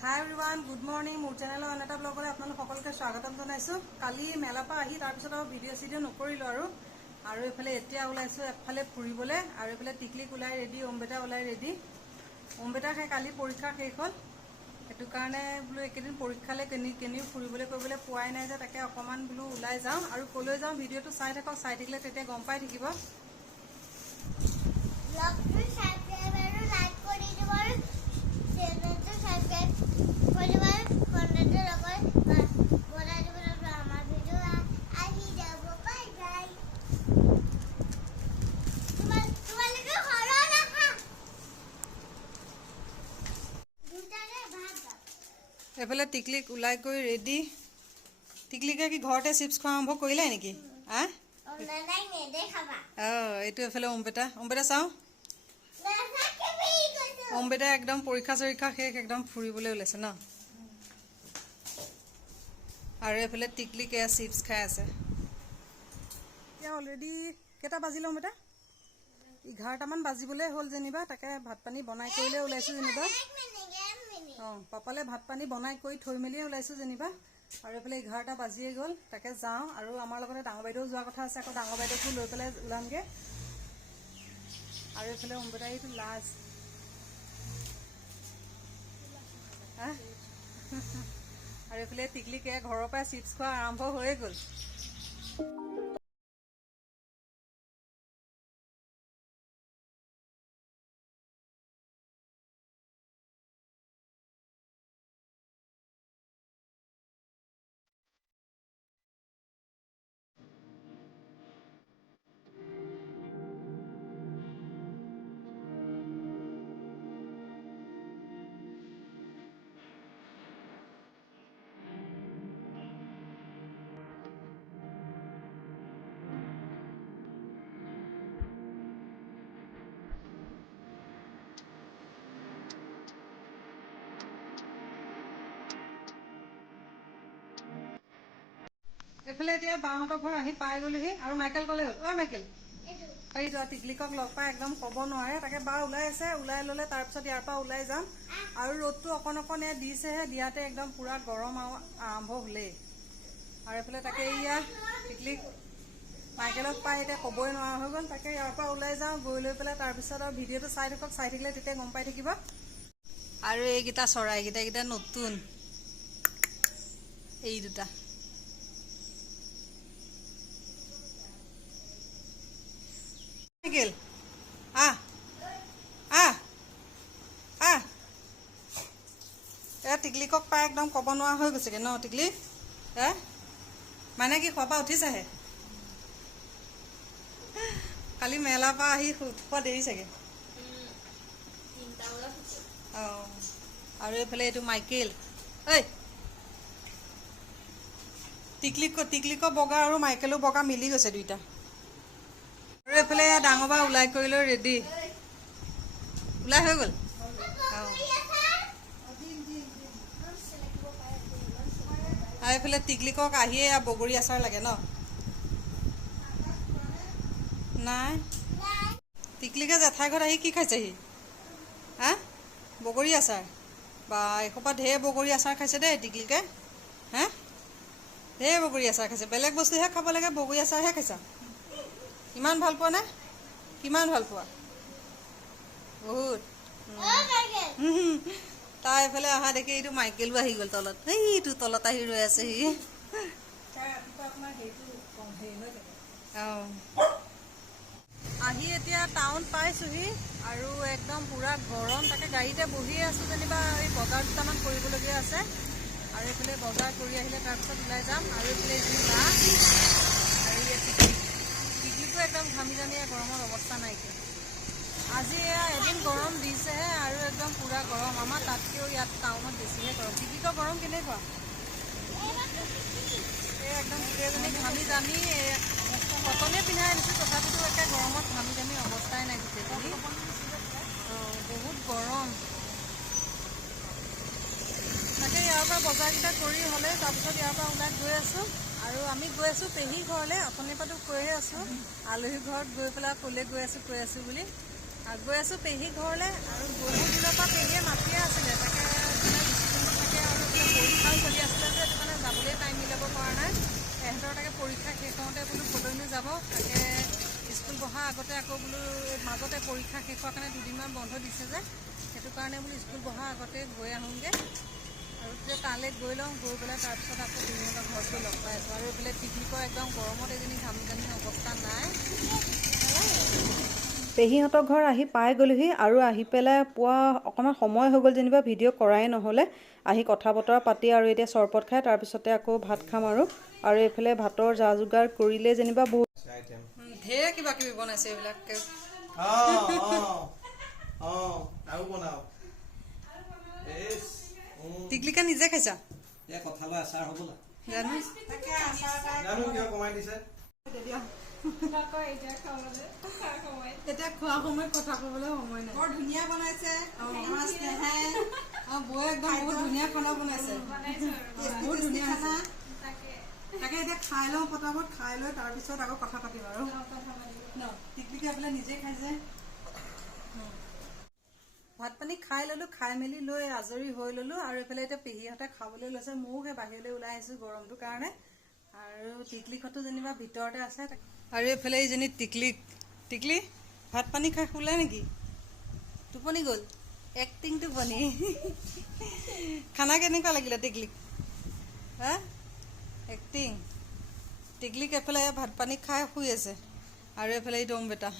হাই everyone good morning মোৰ চেনেলৰ আন এটা ব্লগলৈ আপোনালোক সকলোকে স্বাগতম জনাইছোঁ। কালি মেলাৰ পৰা আহি তাৰপিছত আৰু ভিডিঅ' চিডিঅ' নকৰিলোঁ আৰু। আৰু এইফালে এতিয়া ওলাইছোঁ এফালে ফুৰিবলৈ আৰু এইফালে টিকলিক ওলাই ৰেডি অম্বেটা ওলাই ৰেডি অম্বেটাৰ সেই কালি পৰীক্ষা শেষ হ'ল। সেইটো কাৰণে বোলো এইকেইদিন পৰীক্ষালৈ কেনি কেনিও ফুৰিবলৈ কৰিবলৈ পোৱাই নাই যে তাকে অকণমান বোলো ওলাই যাওঁ। আৰু ক'লৈ যাওঁ ভিডিঅ'টো চাই থাকক, চাই থাকিলে তেতিয়া গম পাই থাকিব। লাইক কৰি দিব আৰু। চেনেলটো সাবস্ক্ৰাইব কৰি দিব আৰু কণ্টেণ্টৰ লগত বনাই দিব লাগিব আমাৰ ভিডিঅ' আহি যাব বাই বাই তোমা- তোমালোকে ঘৰত আহা দুটাৰে ভাত খাম। এইফালে টিকলিক ওলাই কৰি ৰেডি টিকলিকে কি ঘৰতে চিপছ খোৱা আৰম্ভ কৰিলে নেকি আহ অনলাইন নেদেখাবা অঁ এইটো এইফালে অম্বেটা অম্বেটা চাওঁ অম্বেটা একদম পৰীক্ষা চৰীক্ষা শেষ একদম ফুৰিবলৈ ওলাইছে ন? আৰু এইফালে টিকলিক এয়া চিপছ খাই আছে। এতিয়া অলৰেডি কেইটা বাজিলে অম্বেটা এঘাৰটামান বাজিবলৈ হ'ল যেনিবা তাকে ভাত পানী বনাই কৰিলে ওলাইছোঁ যেনিবা। অঁ পাপালে ভাত পানী বনাই কৰি থৈ মেলিয়ে ওলাইছোঁ যেনিবা। আৰু এইফালে এঘাৰটা বাজিয়ে গ'ল তাকে যাওঁ। আৰু আমাৰ লগতে ডাঙৰ বাইদেউ যোৱা কথা আছে আকৌ বাইদেউকো লৈ পেলাই ওলামগৈ। আৰু এইফালে অম্বেদাৰীটো লাজ হা? আৰু এইফালে টিকলিকে ঘৰৰ পৰাই চিপছ খোৱা আৰম্ভ হৈয়ে গ'ল। এইফালে এতিয়া বাহঁতৰ ঘৰ আহি পাই গ'লোহি আৰু মাইকেল ক'লে হ'ল অ' মাইকেল এই যোৱা টিকলিকক লগ পাই একদম ক'ব নোৱাৰে তাকে বা ওলাই আছে ওলাই ল'লে তাৰপিছত ইয়াৰ পৰা ওলাই যাম আৰু ৰ'দটো অকণ অকণ এয়া দিছেহে দিয়াতে একদম পূৰা গৰম আৰু আৰম্ভ হ'লেই। আৰু এইফালে তাকে এয়া টিকলিক মাইকেলক পাই এতিয়া ক'বই নোৱাৰা হৈ গ'ল তাকে ইয়াৰ পৰা ওলাই যাওঁ গৈ লৈ পেলাই তাৰপিছত আৰু ভিডিঅ'টো চাই থাকক চাই থাকিলে তেতিয়া গম পাই থাকিব। আৰু এইকেইটা চৰাইকেইটা কেইটা নতুন এই দুটা। মাইকেল আহ আহ আহ এয়া টিকলিকক পাই একদম ক'ব নোৱাৰা হৈ গৈছেগৈ ন টিকলি? হে মানে কি খোৱাৰ পৰা উঠিছেহে? কালি মেলাৰ পৰা আহি খোৱা দেৰি চাগে? অঁ আৰু এইফালে এইটো মাইকেল। ঐ টিকলিক টিকলিক বগা আৰু মাইকেলো বগা মিলি গৈছে দুইটা। এইফালে এয়া ডাঙৰ বা ওলাই কৰি লৈ ৰেডি ওলাই হৈ গ'ল? আৰু এইফালে টিকলিকক আহিয়ে বগৰী আচাৰ লাগে ন? নাই? টিকলিকে জেঠাই ঘৰত আহি কি খাইছেহি? হা? বগৰী আচাৰ? বা এসোপা ঢেৰ বগৰী আচাৰ খাইছে দেই টিকলিকে। হা? ঢেৰ বগৰী আচাৰ খাইছে। বেলেগ বস্তুহে খাব লাগে বগৰী আচাৰহে খাইছা? ইমান ভাল পোৱা নে? কিমান ভাল পোৱা? বহুত। তাই এইফালে অহা দেখি এইটো মাইকেলো আহি গ'ল তলত। এইটো তলত আহি ৰৈ আছে সি অঁ আহি এতিয়া টাউন পাইছোহি আৰু একদম পূৰা গৰম তাকে গাড়ীতে বহিয়ে আছোঁ যেনিবা এই বজাৰ দুটামান কৰিবলগীয়া আছে। আৰু এইফালে বজাৰ কৰি আহিলে তাৰপিছত ওলাই যাম। আৰু এইফালে এইখিনি আৰু ইয়াত টিকলি টিকলিটো একদম ঘামি জামি গৰমৰ অৱস্থা নাইকিয়া। আজি এদিন গৰম দিছেহে আৰু একদম পূৰা গৰম। আমাৰ তাতকৈও ইয়াত টাউনত গৰম। টিকলিকৰ গৰম কেনেকুৱা? এই একদম গোটেইজনী ঘামি জামি কটনে পিন্ধাই আনিছোঁ তথাপিতো একে গৰমত ঘামি জামি অৱস্থাই নাই গোটেইজনী অঁ বহুত গৰম। তাকে ইয়াৰ পৰা বজাৰকেইটা কৰি হ'লে তাৰপিছত ইয়াৰ পৰা ওলাই গৈ আছোঁ। আৰু আমি গৈ আছোঁ পেহী ঘৰলৈ অথনিৰ পৰাতো কৈয়ে আছোঁ। আলহী ঘৰত গৈ পেলাই কলৈ গৈ আছোঁ, কৈ আছোঁ বুলি। আৰু গৈ আছোঁ পেহী ঘৰলৈ আৰু বহুত দিনৰ পৰা পেহীয়ে মাতিয়ে আছিলে, তাকে স্কুলত থাকে আৰু পৰীক্ষাও চলি আছিলে যে, সেইটো কাৰণে যাবলৈ টাইম মিলাব পৰা নাই। তেহেঁতৰ তাকে পৰীক্ষা শেষ হওঁতে বোলো ক'লৈনো যাব, তাকে স্কুল বহাৰ আগতে আকৌ বোলো মাজতে পৰীক্ষা শেষ হোৱাৰ কাৰণে দুদিনমান বন্ধ দিছে যে, সেইটো কাৰণে বোলো স্কুল বহাৰ আগতে গৈ আহোঁগৈ। আৰু তেতিয়া তালৈ গৈ লওঁ গৈ পেলাই তাৰপিছত আকৌ ঘৰত গৈ লগ পাই আছোঁ। আৰু এইফালে পিকনিকৰ একদম গৰমত এজনী ঘামি অৱস্থা নাই। পেহীহঁতৰ ঘৰ আহি পাই গ'লোহি আৰু আহি পেলাই পোৱা অকণমান সময় হৈ গ'ল যেনিবা ভিডিঅ' কৰাই নহ'লে। আহি কথা বতৰা পাতি আৰু এতিয়া চৰবত খাই তাৰপিছতে আকৌ ভাত খাম আৰু। আৰু এইফালে ভাতৰ যা যোগাৰ কৰিলে যেনিবা বহুত ঢেৰ কিবা কিবি বনাইছে এইবিলাক। অ অ অ আৰু বনাও। টিকলিকা নিজে খাইছা? এয়া কঁঠালৰ আচাৰ হ'বলা জানো। জানো কিয় কমাই দিছে? এতিয়া খোৱা সময়ত কথা ক'বলৈ সময় নাই। বৰ ধুনীয়া বনাইছে। বৌয়ে একদম বহুত ধুনীয়া খানা বনাইছে। বহুত ধুনীয়া খানা। তাকে। এতিয়া খাই লওঁ পটাপট খাই লৈ তাৰপিছত আকৌ কথা পাতিম আৰু। টিকলিকা বোলে নিজে খাইছে ভাত পানী খাই ললো খাই মেলি লৈ আজৰি হৈ ললো আৰু এইফালে এতিয়া পেহীহঁতে খাবলৈ লৈছে ময়ো সেই বাহিৰলৈ ওলাই আহিছো গৰমটোৰ কাৰণে। আৰু টিকলিখতো যেনিবা ভিতৰতে আছে আৰু এইফালে এইজনী টিকলিক টিকলি ভাত পানী খাই শুলে নেকি? টোপনি গ'ল। এক্টিং টোপনি। খানা কেনেকুৱা লাগিলে টিকলিক হা? এক্টিং টিকলিক এফালে ভাত পানী খাই শুই আছে। আৰু এইফালে এই দম বেটা।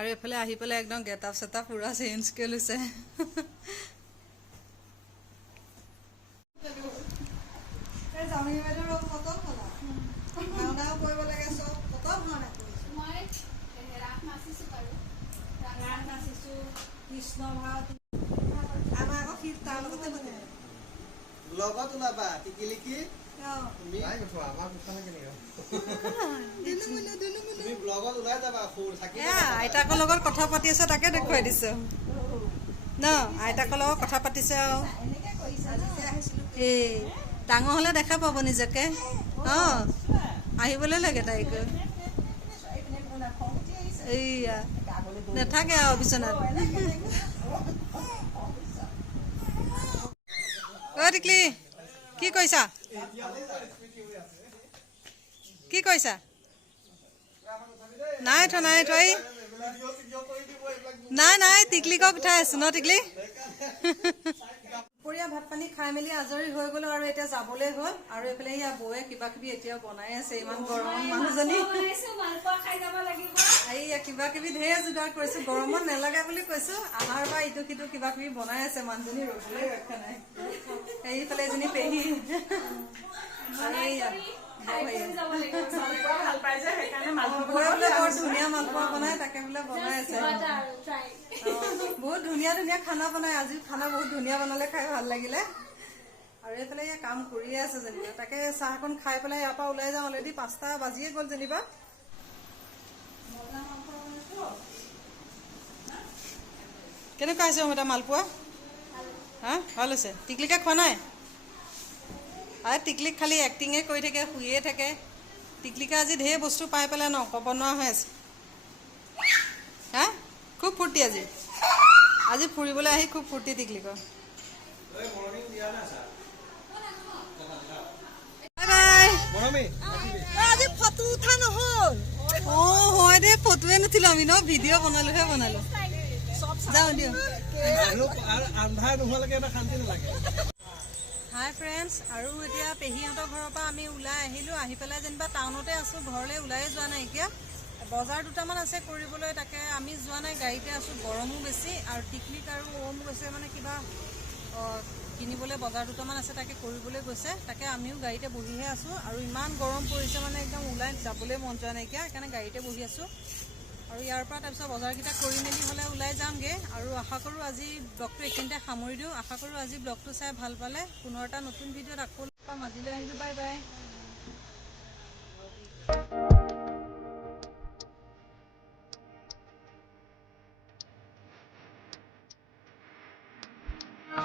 আৰু এইফালে আহি পেলাই একদম গেটাপ চেটাপ পুৰা চেঞ্জ কৰি লৈছে। লগত ওলাবা টিকিলিকি আইতাকৰ লগত কথা পাতি আছে তাকে দেখুৱাই দিছে। ন আইতাকৰ লগত কথা পাতিছে আৰু। এই ডাঙৰ হ'লে দেখা পাব নিজকে। অঁ আহিবলৈ লাগে তাইক। এইয়া নাথাকে আৰু বিচনাত। অ টিকলি কি কৰিছা? কি কৰিছা নাই থোৱা নাই থ এই। নাই নাই টিকলিকক উঠাই আছো ন টিকলি? দুপৰীয়া ভাত পানী খাই মেলি আজৰি হৈ গলো আৰু এতিয়া যাবলৈ হ'ল। আৰু এইফালে ইয়া বৌয়ে কিবা কিবি এতিয়াও বনাই আছে ইমান গৰমত মানুহজনী। এইয়া কিবা কিবি ঢেৰ যোগাৰ কৰিছো গৰমত নেলাগে বুলি কৈছো। আহাৰ পৰা ইটো সিটো কিবা কিবি বনাই আছে মানুহজনী ৰ'বলৈ ৰক্ষা নাই। এইফালে এজনী পেহী। আৰু এইয়া বৌ এইয়া। বৌয়ে বোলে বৰ ধুনীয়া মালপোৱা বনাই তাকে বোলে বনাই আছে অ, বহুত ধুনীয়া ধুনীয়া খানা বনাই আজিও খানা বহুত ধুনীয়া বনালে খাই ভাল লাগিলে আৰু এইফালে এয়া কাম কৰিয়ে আছে যেনিবা তাকে চাহকণ খাই পেলাই ইয়াৰ পৰা ওলাই যাওঁ অলৰেডি পাঁচটা বাজিয়ে গ'ল যেনিবা কেনেকুৱা হৈছে মালপোৱা হা ভাল হৈছে টিকলিকে খোৱা নাই আৰে টিকলিক খালি এক্টিঙে কৰি থাকে শুইয়ে থাকে। টিকলিকে আজি ঢেৰ বস্তু পাই পেলাই ন ক'ব নোৱাৰা হৈ আছে। হা? খুব ফূৰ্তি আজি। আজি ফুৰিবলৈ আহি খুব ফূৰ্তি টিকলিকৰ। বাই মৰমী আজি ফটো উঠা নহ'ল। অঁ হয় দে ফটোৱে নুঠিলো আমি ন ভিডিঅ' বনালোহে বনালো। যাওঁ দিয়ক। হাই ফ্ৰেণ্ডছ আৰু এতিয়া পেহীহঁতৰ ঘৰৰ পৰা আমি ওলাই আহিলোঁ। আহি পেলাই যেনিবা টাউনতে আছোঁ ঘৰলৈ ওলাই যোৱা নাই এতিয়া। বজাৰ দুটামান আছে কৰিবলৈ তাকে আমি যোৱা নাই গাড়ীতে আছোঁ। গৰমো বেছি আৰু টিকলিক আৰু ওম গৈছে মানে কিবা কিনিবলৈ বজাৰ দুটামান আছে তাকে কৰিবলৈ গৈছে। তাকে আমিও গাড়ীতে বহিহে আছোঁ আৰু ইমান গৰম পৰিছে মানে একদম ওলাই যাবলৈ মন যোৱা নাইকিয়া সেইকাৰণে গাড়ীতে বহি আছোঁ। আৰু ইয়াৰ পৰা তাৰপিছত বজাৰকেইটা কৰি মেলি হ'লে ওলাই আৰু আশা কৰোঁ আজি ব্লগটো এইখিনিতে সামৰি দিওঁ। আশা কৰোঁ আজি ব্লগটো চাই ভাল পালে। পুনৰ এটা নতুন ভিডিঅ'ত আকৌ আজিলৈ আহিলোঁ বাই বাই।